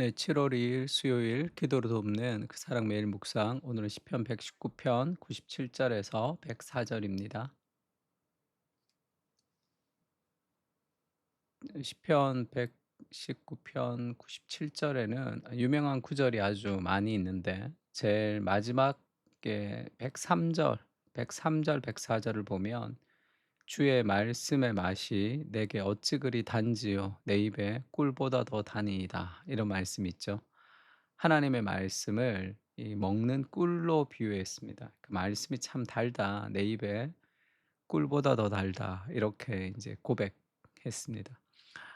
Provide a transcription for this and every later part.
네, 7월 2일 수요일 기도로 돕는 그 사랑 매일 묵상. 오늘은 시편 119편 97절에서 104절입니다. 시편 119편 97절에는 유명한 구절이 아주 많이 있는데 제일 마지막에 103절, 103절, 104절을 보면 주의 말씀의 맛이 내게 어찌 그리 단지요 내 입에 꿀보다 더 다니이다. 이런 말씀이 있죠. 하나님의 말씀을 이 먹는 꿀로 비유했습니다. 그 말씀이 참 달다. 내 입에 꿀보다 더 달다. 이렇게 이제 고백했습니다.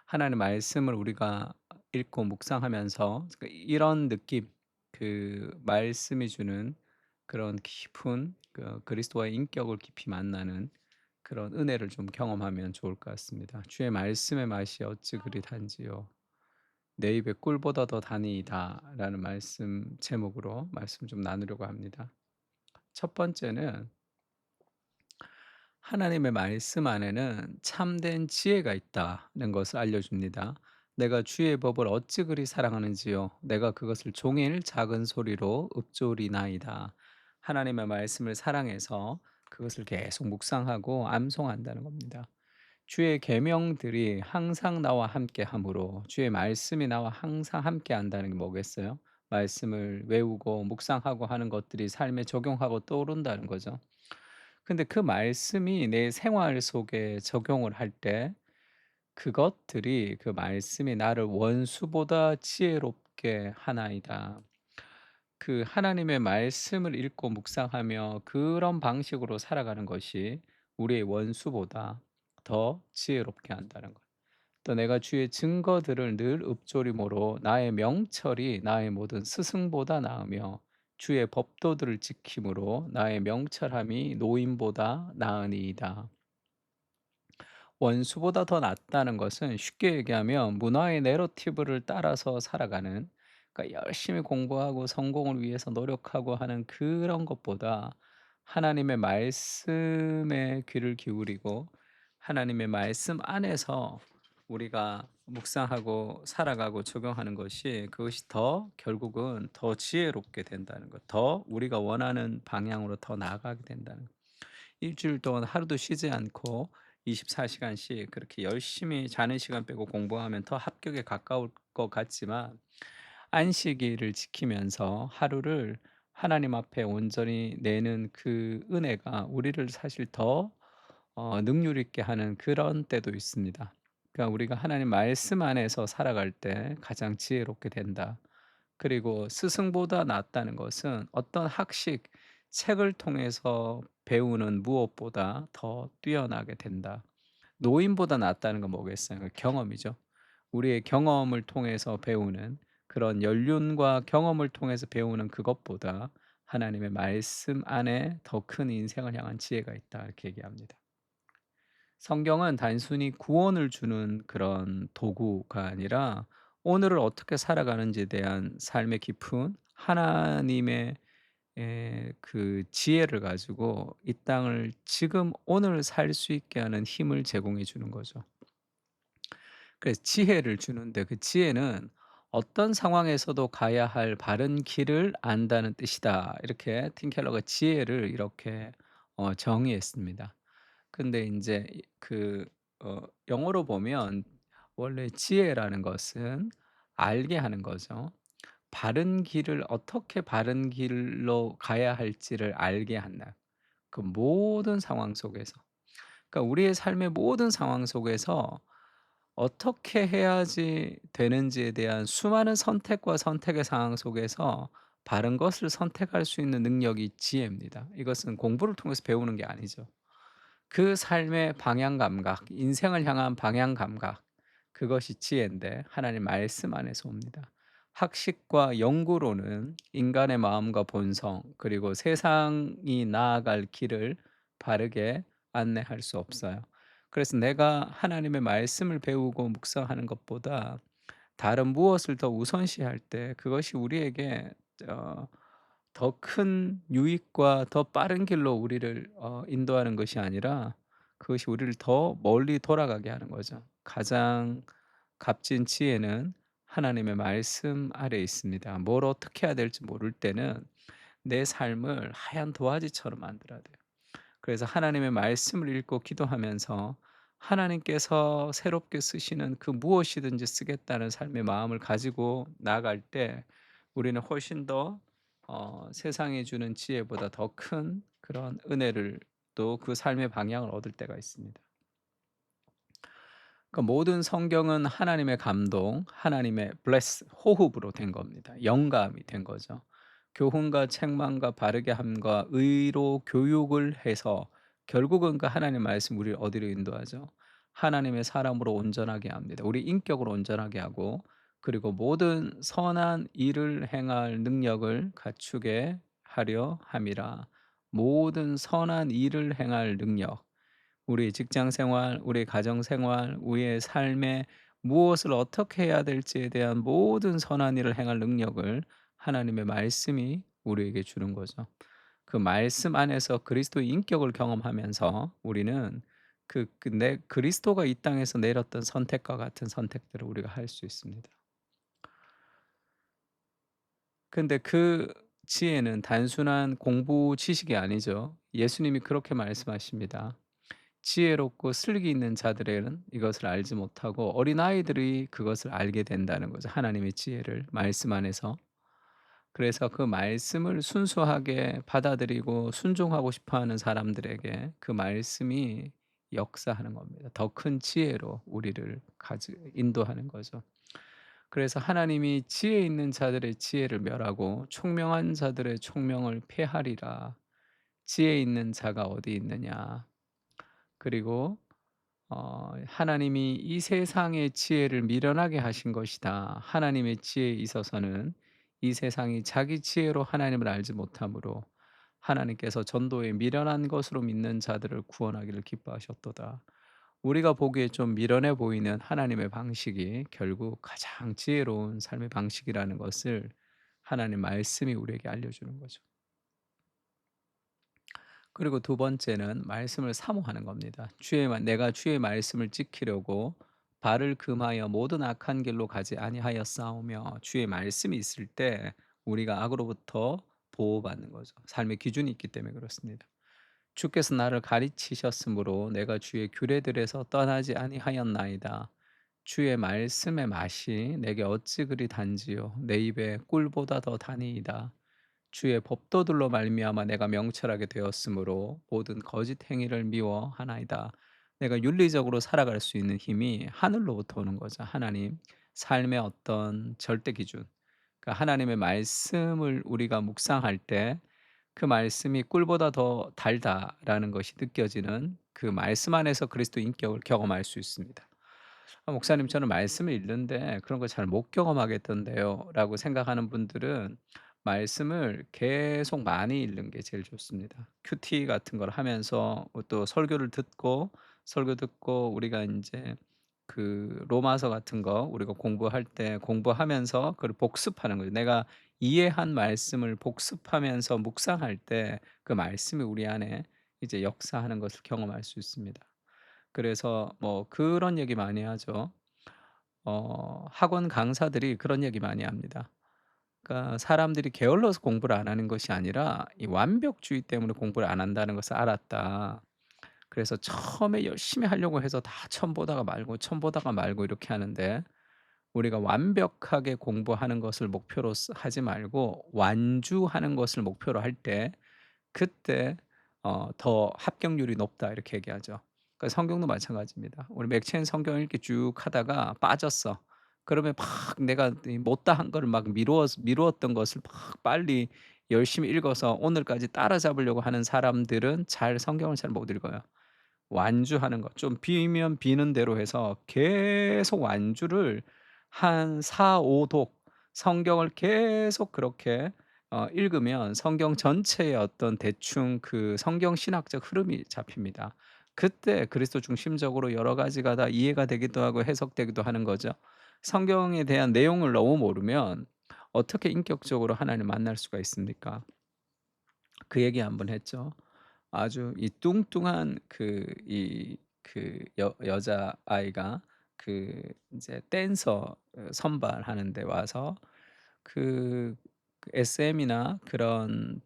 하나님의 말씀을 우리가 읽고 묵상하면서 이런 느낌, 그 말씀이 주는 그런 깊은 그 그리스도와의 인격을 깊이 만나는 그런 은혜를 좀 경험하면 좋을 것 같습니다. 주의 말씀의 맛이 어찌 그리 단지요. 내 입에 꿀보다 더 다니이다라는 말씀 제목으로 말씀 좀 나누려고 합니다. 첫 번째는 하나님의 말씀 안에는 참된 지혜가 있다는 것을 알려줍니다. 내가 주의 법을 어찌 그리 사랑하는지요. 내가 그것을 종일 작은 소리로 읊조리나이다. 하나님의 말씀을 사랑해서 그것을 계속 묵상하고 암송한다는 겁니다. 주의 계명들이 항상 나와 함께 함으로 주의 말씀이 나와 항상 함께 한다는 게 뭐겠어요? 말씀을 외우고 묵상하고 하는 것들이 삶에 적용하고 떠오른다는 거죠. 근데 그 말씀이 내 생활 속에 적용을 할 때 그것들이 그 말씀이 나를 원수보다 지혜롭게 하나이다. 그 하나님의 말씀을 읽고 묵상하며 그런 방식으로 살아가는 것이 우리의 원수보다 더 지혜롭게 한다는 것. 또 내가 주의 증거들을 늘 읊조림으로 나의 명철이 나의 모든 스승보다 나으며 주의 법도들을 지킴으로 나의 명철함이 노인보다 나으니이다. 원수보다 더 낫다는 것은 쉽게 얘기하면 문화의 내러티브를 따라서 살아가는, 그러니까 열심히 공부하고 성공을 위해서 노력하고 하는 그런 것보다 하나님의 말씀에 귀를 기울이고 하나님의 말씀 안에서 우리가 묵상하고 살아가고 적용하는 것이, 그것이 더 결국은 더 지혜롭게 된다는 것, 더 우리가 원하는 방향으로 더 나아가게 된다는 것. 일주일 동안 하루도 쉬지 않고 24시간씩 그렇게 열심히 자는 시간 빼고 공부하면 더 합격에 가까울 것 같지만, 안식일을 지키면서 하루를 하나님 앞에 온전히 내는 그 은혜가 우리를 사실 더 능률 있게 하는 그런 때도 있습니다. 그러니까 우리가 하나님 말씀 안에서 살아갈 때 가장 지혜롭게 된다. 그리고 스승보다 낫다는 것은 어떤 학식, 책을 통해서 배우는 무엇보다 더 뛰어나게 된다. 노인보다 낫다는 건 뭐겠어요? 그 경험이죠. 우리의 경험을 통해서 배우는, 그런 연륜과 경험을 통해서 배우는 그것보다 하나님의 말씀 안에 더 큰 인생을 향한 지혜가 있다. 이렇게 얘기합니다. 성경은 단순히 구원을 주는 그런 도구가 아니라 오늘을 어떻게 살아가는지에 대한 삶의 깊은 하나님의 그 지혜를 가지고 이 땅을 지금 오늘 살 수 있게 하는 힘을 제공해 주는 거죠. 그래서 지혜를 주는데, 그 지혜는 어떤 상황에서도 가야 할 바른 길을 안다는 뜻이다. 이렇게 팀 켈러가 지혜를 이렇게 정의했습니다. 근데 인제 영어로 보면 원래 지혜라는 것은 알게 하는 거죠. 바른 길을 어떻게 바른 길로 가야 할지를 알게 한다. 그 모든 상황 속에서. 그러니까 우리의 삶의 모든 상황 속에서 어떻게 해야지 되는지에 대한 수많은 선택과 선택의 상황 속에서 바른 것을 선택할 수 있는 능력이 지혜입니다. 이것은 공부를 통해서 배우는 게 아니죠. 그 삶의 방향 감각, 인생을 향한 방향 감각, 그것이 지혜인데 하나님 말씀 안에서 옵니다. 학식과 연구로는 인간의 마음과 본성, 그리고 세상이 나아갈 길을 바르게 안내할 수 없어요. 그래서 내가 하나님의 말씀을 배우고 묵상하는 것보다 다른 무엇을 더 우선시할 때 그것이 우리에게 어 더 큰 유익과 더 빠른 길로 우리를 인도하는 것이 아니라 그것이 우리를 더 멀리 돌아가게 하는 거죠. 가장 값진 지혜는 하나님의 말씀 아래에 있습니다. 뭘 어떻게 해야 될지 모를 때는 내 삶을 하얀 도화지처럼 만들어야 돼요. 그래서 하나님의 말씀을 읽고 기도하면서 하나님께서 새롭게 쓰시는 그 무엇이든지 쓰겠다는 삶의 마음을 가지고 나아갈 때 우리는 훨씬 더 세상이 주는 지혜보다 더 큰 그런 은혜를 또 그 삶의 방향을 얻을 때가 있습니다. 그러니까 모든 성경은 하나님의 감동, 하나님의 bless 호흡으로 된 겁니다. 영감이 된 거죠. 교훈과 책망과 바르게 함과 의로 교육을 해서 결국은 그 하나님의 말씀 우리를 어디로 인도하죠? 하나님의 사람으로 온전하게 합니다. 우리 인격으로 온전하게 하고 그리고 모든 선한 일을 행할 능력을 갖추게 하려 함이라. 모든 선한 일을 행할 능력. 우리 직장 생활, 우리 가정 생활, 우리의 삶에 무엇을 어떻게 해야 될지에 대한 모든 선한 일을 행할 능력을 하나님의 말씀이 우리에게 주는 거죠. 그 말씀 안에서 그리스도의 인격을 경험하면서 우리는 내 그리스도가 이 땅에서 내렸던 선택과 같은 선택들을 우리가 할 수 있습니다. 근데 그 지혜는 단순한 공부 지식이 아니죠. 예수님이 그렇게 말씀하십니다. 지혜롭고 슬기 있는 자들에게는 이것을 알지 못하고 어린아이들이 그것을 알게 된다는 거죠, 하나님의 지혜를 말씀 안에서. 그래서 그 말씀을 순수하게 받아들이고 순종하고 싶어 하는 사람들에게 그 말씀이 역사하는 겁니다. 더 큰 지혜로 우리를 가지 인도하는 거죠. 그래서 하나님이 "지혜 있는 자들의 지혜를 멸하고 총명한 자들의 총명을 폐하리라." 지혜 있는 자가 어디 있느냐. 그리고 하나님이 이 세상의 지혜를 미련하게 하신 것이다. 하나님의 지혜에 있어서는 이 세상이 자기 지혜로 하나님을 알지 못하므로 하나님께서 전도에 미련한 것으로 믿는 자들을 구원하기를 기뻐하셨도다. 우리가 보기에 좀 미련해 보이는 하나님의 방식이 결국 가장 지혜로운 삶의 방식이라는 것을 하나님 말씀이 우리에게 알려주는 거죠. 그리고 두 번째는 말씀을 사모하는 겁니다. 내가 주의 말씀을 지키려고 발을 금하여 모든 악한 길로 가지 아니하였사오며 주의 말씀이 있을 때 우리가 악으로부터 보호받는 거죠. 삶의 기준이 있기 때문에 그렇습니다. 주께서 나를 가르치셨으므로 내가 주의 규례들에서 떠나지 아니하였나이다. 주의 말씀의 맛이 내게 어찌 그리 단지요 내 입에 꿀보다 더 다니이다. 주의 법도들로 말미암아 내가 명철하게 되었으므로 모든 거짓 행위를 미워하나이다. 내가 윤리적으로 살아갈 수 있는 힘이 하늘로부터 오는 거죠. 하나님 삶의 어떤 절대 기준. 그러니까 하나님의 말씀을 우리가 묵상할 때 그 말씀이 꿀보다 더 달다라는 것이 느껴지는 그 말씀 안에서 그리스도 인격을 경험할 수 있습니다. 목사님 저는 말씀을 읽는데 그런 거 잘 못 경험하겠던데요."라고 생각하는 분들은 말씀을 계속 많이 읽는 게 제일 좋습니다. 큐티 같은 걸 하면서 또 설교 듣고 우리가 인제 그 로마서 같은 거 우리가 공부할 때 공부하면서 그걸 복습하는 거죠. 내가 이해한 말씀을 복습하면서 묵상할 때 그 말씀이 우리 안에 이제 역사하는 것을 경험할 수 있습니다. 그래서 뭐 그런 얘기 많이 하죠. 학원 강사들이 그런 얘기 많이 합니다. 그러니까 사람들이 게을러서 공부를 안 하는 것이 아니라 이 완벽주의 때문에 공부를 안 한다는 것을 알았다. 그래서 처음에 열심히 하려고 해서 다 처음 보다가 말고, 처음 보다가 말고 이렇게 하는데 우리가 완벽하게 공부하는 것을 목표로 하지 말고 완주하는 것을 목표로 할 때 그때 더 합격률이 높다 이렇게 얘기하죠. 그러니까 성경도 마찬가지입니다. 우리 맥체인 성경 읽기 쭉 하다가 빠졌어. 그러면 막 내가 이 못다한 거를 막 미루었던 것을 막 빨리 열심히 읽어서 오늘까지 따라잡으려고 하는 사람들은 성경을 잘 못 읽어요. 완주하는 것 좀 비면 비는 대로 해서 계속 완주를 한 4-5 독 성경을 계속 그렇게 읽으면 성경 전체의 어떤 대충 그 성경 신학적 흐름이 잡힙니다. 그때 그리스도 중심적으로 여러 가지가 다 이해가 되기도 하고 해석되기도 하는 거죠. 성경에 대한 내용을 너무 모르면 어떻게 인격적으로 하나님을 만날 수가 있습니까? 그 얘기 한번 했죠. 아주 이 뚱뚱한 여자아이가 그 인제 댄서 선발하는 데 와서 그 SM이나 그런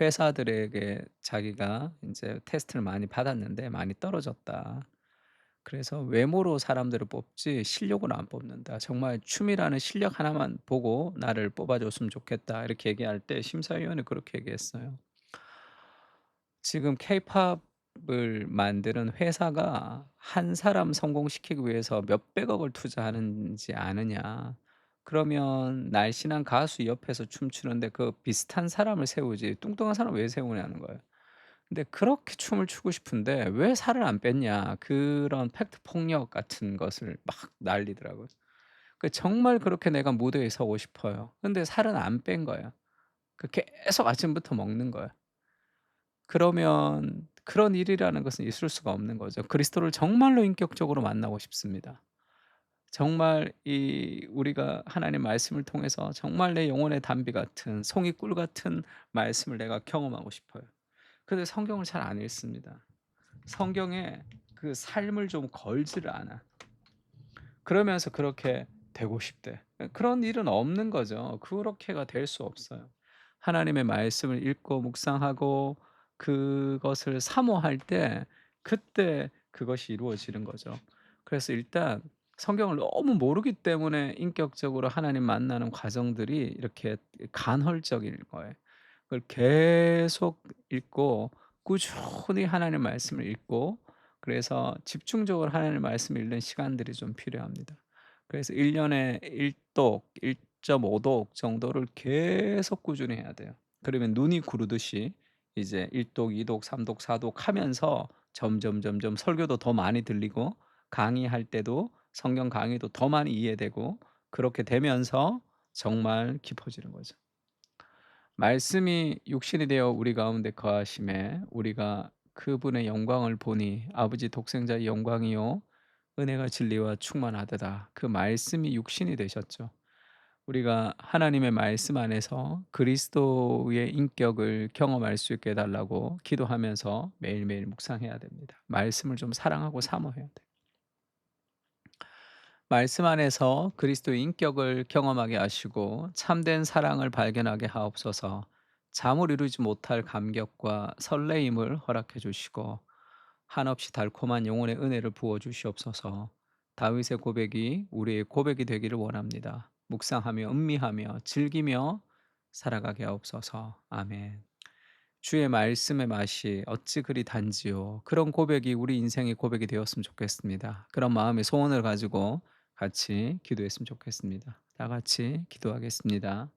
회사들에게 자기가 인제 테스트를 많이 받았는데 많이 떨어졌다. 그래서 "외모로 사람들을 뽑지 실력으로 안 뽑는다. 정말 춤이라는 실력 하나만 보고 나를 뽑아 줬으면 좋겠다." 이렇게 얘기할 때 심사위원이 그렇게 얘기했어요. 지금 케이팝을 만드는 회사가 한 사람 성공시키기 위해서 몇백억을 투자하는지 아느냐. 그러면 날씬한 가수 옆에서 춤추는데 그 비슷한 사람을 세우지 뚱뚱한 사람 왜 세우냐는 거예요. 근데 그렇게 춤을 추고 싶은데 "왜 살을 안 뺐냐." 그런 팩트 폭력 같은 것을 막 날리더라고요. 정말 그렇게 내가 무대에 서고 싶어요. 근데 살은 안 뺀 거예요. 계속 아침부터 먹는 거예요. 그러면 그런 일이라는 것은 있을 수가 없는 거죠. 그리스도를 정말로 인격적으로 만나고 싶습니다. 정말 이 우리가 하나님 말씀을 통해서 정말 내 영혼의 단비 같은 송이 꿀 같은 말씀을 내가 경험하고 싶어요. 근데 성경을 잘 안 읽습니다. 성경에 그 삶을 좀 걸지를 않아. 그러면서 그렇게 되고 싶대. 그런 일은 없는 거죠. 그렇게가 될 수 없어요. 하나님의 말씀을 읽고 묵상하고 그것을 사모할 때 그때 그것이 이루어지는 거죠. 그래서 일단 성경을 너무 모르기 때문에 인격적으로 하나님 만나는 과정들이 이렇게 간헐적일 거예요. 그걸 계속 읽고 꾸준히 하나님의 말씀을 읽고 그래서 집중적으로 하나님의 말씀을 읽는 시간들이 좀 필요합니다. 그래서 1 년에 1 독, 1.5독 정도를 계속 꾸준히 해야 돼요. 그러면 눈이 구르듯이 이제 1 독, 2 독, 3 독, 4독 하면서 점점 설교도 더 많이 들리고 강의할 때도 성경 강의도 더 많이 이해되고 그렇게 되면서 정말 깊어지는 거죠. 말씀이 육신이 되어 우리 가운데 거하심에 우리가 그분의 영광을 보니 아버지 독생자의 영광이요 은혜가 진리와 충만하도다. 그 말씀이 육신이 되셨죠. 우리가 하나님의 말씀 안에서 그리스도의 인격을 경험할 수 있게 해 달라고 기도하면서 매일매일 묵상해야 됩니다. 말씀을 좀 사랑하고 사모해야 돼요. 말씀 안에서 그리스도의 인격을 경험하게 하시고 참된 사랑을 발견하게 하옵소서. 잠을 이루지 못할 감격과 설레임을 허락해 주시고 한없이 달콤한 영혼의 은혜를 부어 주시옵소서. 다윗의 고백이 우리의 고백이 되기를 원합니다. 묵상하며 음미하며 즐기며 살아가게 하옵소서. 아멘. 주의 말씀의 맛이 어찌 그리 단지요. 그런 고백이 우리 인생의 고백이 되었으면 좋겠습니다. 그런 마음의 소원을 가지고 같이 기도했으면 좋겠습니다. 다 같이 기도하겠습니다.